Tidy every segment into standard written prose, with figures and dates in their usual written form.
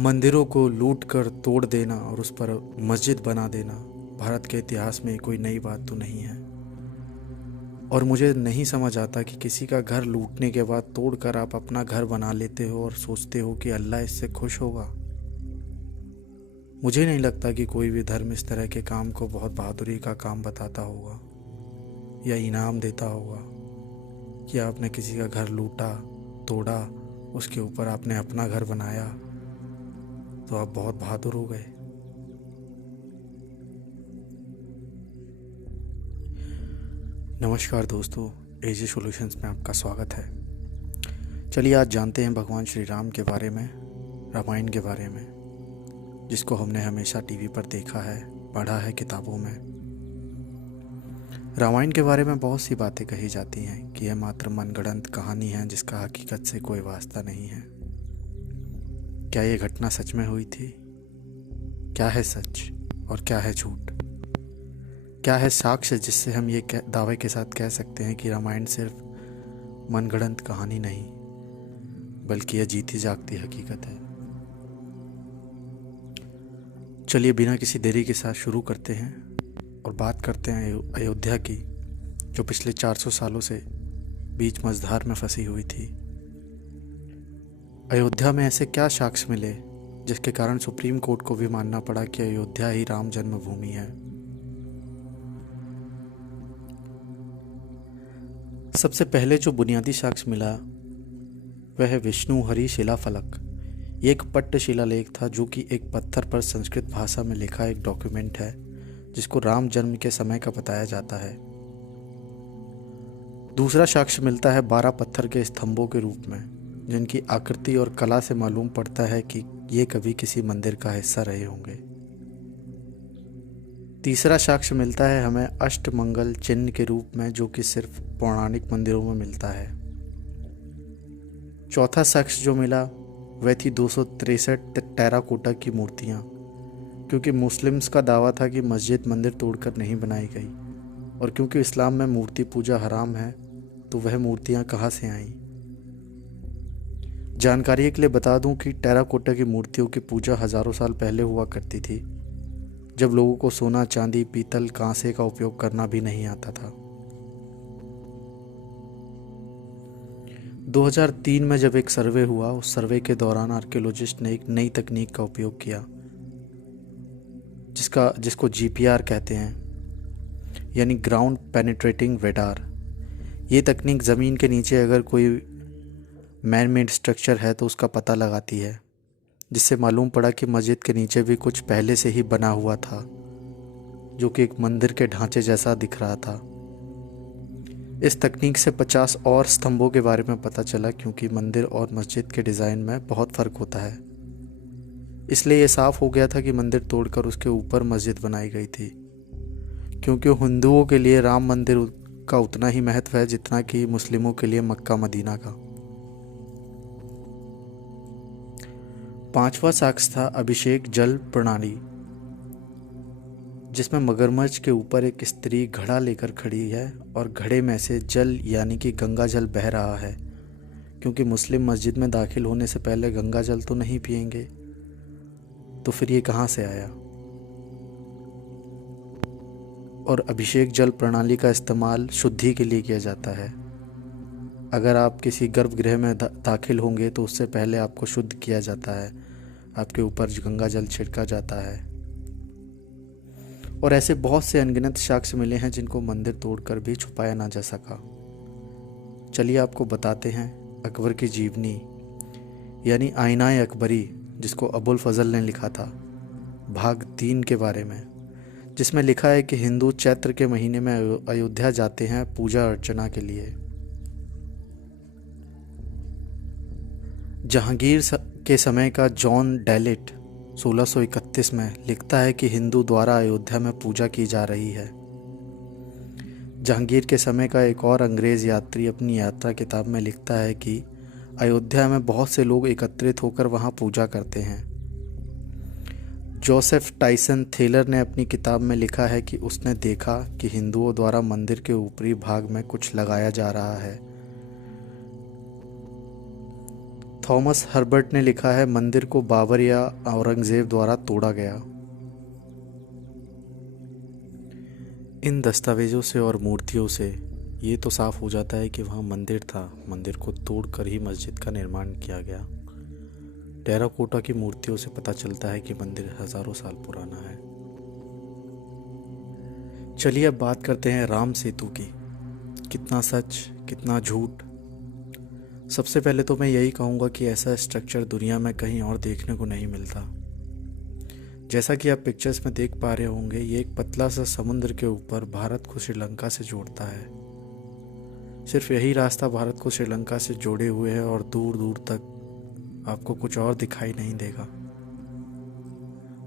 मंदिरों को लूट कर तोड़ देना और उस पर मस्जिद बना देना भारत के इतिहास में कोई नई बात तो नहीं है। और मुझे नहीं समझ आता कि किसी का घर लूटने के बाद तोड़कर आप अपना घर बना लेते हो और सोचते हो कि अल्लाह इससे खुश होगा। मुझे नहीं लगता कि कोई भी धर्म इस तरह के काम को बहुत बहादुरी का काम बताता होगा या इनाम देता होगा कि आपने किसी का घर लूटा, तोड़ा, उसके ऊपर आपने अपना घर बनाया तो आप बहुत बहादुर हो गए। नमस्कार दोस्तों, एजी सॉल्यूशंस में आपका स्वागत है। चलिए आज जानते हैं भगवान श्री राम के बारे में, रामायण के बारे में, जिसको हमने हमेशा टीवी पर देखा है, पढ़ा है किताबों में। रामायण के बारे में बहुत सी बातें कही जाती हैं कि यह मात्र मनगढ़ंत कहानी है जिसका हकीकत से कोई वास्ता नहीं है। क्या ये घटना सच में हुई थी? क्या है सच और क्या है झूठ? क्या है साक्ष्य जिससे हम ये दावे के साथ कह सकते हैं कि रामायण सिर्फ मनगढ़ंत कहानी नहीं बल्कि यह जीती जागती हकीकत है। चलिए बिना किसी देरी के साथ शुरू करते हैं और बात करते हैं अयोध्या की, जो पिछले 400 सालों से बीच मझधार में फंसी हुई थी। अयोध्या में ऐसे क्या साक्ष्य मिले जिसके कारण सुप्रीम कोर्ट को भी मानना पड़ा कि अयोध्या ही राम जन्मभूमि है। सबसे पहले जो बुनियादी साक्ष्य मिला वह है विष्णु हरि शिलाफलक। ये एक पट्ट शिलालेख था जो कि एक पत्थर पर संस्कृत भाषा में लिखा एक डॉक्यूमेंट है जिसको राम जन्म के समय का बताया जाता है। दूसरा साक्ष्य मिलता है 12 पत्थर के स्तंभों के रूप में, जिनकी आकृति और कला से मालूम पड़ता है कि ये कभी किसी मंदिर का हिस्सा रहे होंगे। तीसरा साक्ष्य मिलता है हमें अष्टमंगल चिन्ह के रूप में, जो कि सिर्फ पौराणिक मंदिरों में मिलता है। चौथा साक्ष्य जो मिला वह थी 263 टेराकोटा की मूर्तियां, क्योंकि मुस्लिम्स का दावा था कि मस्जिद मंदिर तोड़कर नहीं बनाई गई, और क्योंकि इस्लाम में मूर्ति पूजा हराम है तो वह मूर्तियां कहाँ से आईं। जानकारी के लिए बता दूं कि टेराकोटा की मूर्तियों की पूजा हजारों साल पहले हुआ करती थी, जब लोगों को सोना, चांदी, पीतल, कांसे का उपयोग करना भी नहीं आता था। 2003 में जब एक सर्वे हुआ, उस सर्वे के दौरान आर्कियोलॉजिस्ट ने एक नई तकनीक का उपयोग किया जिसको जीपीआर कहते हैं, यानी ग्राउंड पेनिट्रेटिंग रेडार। ये तकनीक ज़मीन के नीचे अगर कोई मैन मेड स्ट्रक्चर है तो उसका पता लगाती है, जिससे मालूम पड़ा कि मस्जिद के नीचे भी कुछ पहले से ही बना हुआ था जो कि एक मंदिर के ढांचे जैसा दिख रहा था। इस तकनीक से 50 और स्तंभों के बारे में पता चला, क्योंकि मंदिर और मस्जिद के डिज़ाइन में बहुत फ़र्क होता है। इसलिए ये साफ हो गया था कि मंदिर तोड़कर उसके ऊपर मस्जिद बनाई गई थी, क्योंकि हिंदुओं के लिए राम मंदिर का उतना ही महत्व है जितना कि मुस्लिमों के लिए मक्का मदीना का। पांचवा साक्ष्य था अभिषेक जल प्रणाली, जिसमें मगरमच्छ के ऊपर एक स्त्री घड़ा लेकर खड़ी है और घड़े में से जल यानी कि गंगा जल बह रहा है, क्योंकि मुस्लिम मस्जिद में दाखिल होने से पहले गंगा जल तो नहीं पिएंगे, तो फिर ये कहाँ से आया। और अभिषेक जल प्रणाली का इस्तेमाल शुद्धि के लिए किया जाता है। अगर आप किसी गर्भगृह में दाखिल होंगे तो उससे पहले आपको शुद्ध किया जाता है, आपके ऊपर गंगा जल छिड़का जाता है। और ऐसे बहुत से अनगिनत साक्ष्य मिले हैं जिनको मंदिर तोड़कर भी छुपाया ना जा सका। चलिए आपको बताते हैं अकबर की जीवनी, यानी आईनाए अकबरी, जिसको अबुल फजल ने लिखा था, भाग 3 के बारे में, जिसमें लिखा है कि हिंदू चैत्र के महीने में अयोध्या जाते हैं पूजा अर्चना के लिए। जहांगीर के समय का जॉन डैलिट 1631 में लिखता है कि हिंदू द्वारा अयोध्या में पूजा की जा रही है। जहांगीर के समय का एक और अंग्रेज़ यात्री अपनी यात्रा किताब में लिखता है कि अयोध्या में बहुत से लोग एकत्रित होकर वहां पूजा करते हैं। जोसेफ टाइसन थेलर ने अपनी किताब में लिखा है कि उसने देखा कि हिंदुओं द्वारा मंदिर के ऊपरी भाग में कुछ लगाया जा रहा है। थॉमस हर्बर्ट ने लिखा है, मंदिर को बाबर या औरंगजेब द्वारा तोड़ा गया। इन दस्तावेजों से और मूर्तियों से ये तो साफ हो जाता है कि वहाँ मंदिर था। मंदिर को तोड़कर ही मस्जिद का निर्माण किया गया। टेराकोटा की मूर्तियों से पता चलता है कि मंदिर हजारों साल पुराना है। चलिए अब बात करते हैं राम सेतु की। कितना सच, कितना झूठ। सबसे पहले तो मैं यही कहूँगा कि ऐसा स्ट्रक्चर दुनिया में कहीं और देखने को नहीं मिलता। जैसा कि आप पिक्चर्स में देख पा रहे होंगे, ये एक पतला सा समुद्र के ऊपर भारत को श्रीलंका से जोड़ता है। सिर्फ यही रास्ता भारत को श्रीलंका से जोड़े हुए है और दूर दूर तक आपको कुछ और दिखाई नहीं देगा।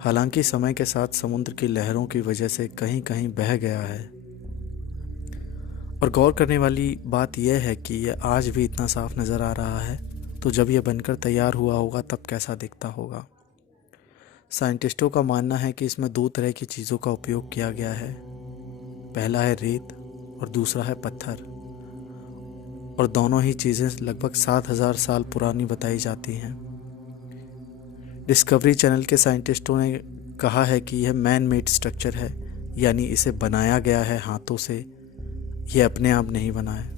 हालांकि समय के साथ समुद्र की लहरों की वजह से कहीं कहीं बह गया है। और गौर करने वाली बात यह है कि यह आज भी इतना साफ नज़र आ रहा है, तो जब यह बनकर तैयार हुआ होगा तब कैसा दिखता होगा। साइंटिस्टों का मानना है कि इसमें 2 तरह की चीज़ों का उपयोग किया गया है। पहला है रेत और दूसरा है पत्थर। और दोनों ही चीज़ें लगभग 7000 साल पुरानी बताई जाती हैं। डिस्कवरी चैनल के साइंटिस्टों ने कहा है कि यह मैन मेड स्ट्रक्चर है, यानी इसे बनाया गया है हाथों से, यह अपने आप नहीं बना है।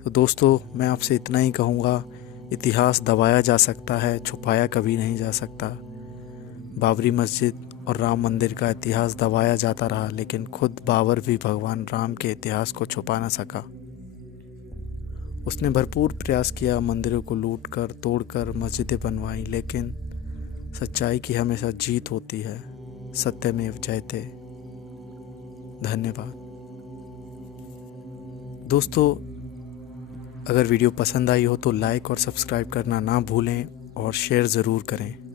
तो दोस्तों, मैं आपसे इतना ही कहूँगा, इतिहास दबाया जा सकता है, छुपाया कभी नहीं जा सकता। बाबरी मस्जिद और राम मंदिर का इतिहास दबाया जाता रहा, लेकिन खुद बाबर भी भगवान राम के इतिहास को छुपा ना सका। उसने भरपूर प्रयास किया, मंदिरों को लूटकर तोड़कर मस्जिदें बनवाई, लेकिन सच्चाई की हमेशा जीत होती है। सत्यमेव जयते। धन्यवाद दोस्तों। अगर वीडियो पसंद आई हो तो लाइक और सब्सक्राइब करना ना भूलें और शेयर ज़रूर करें।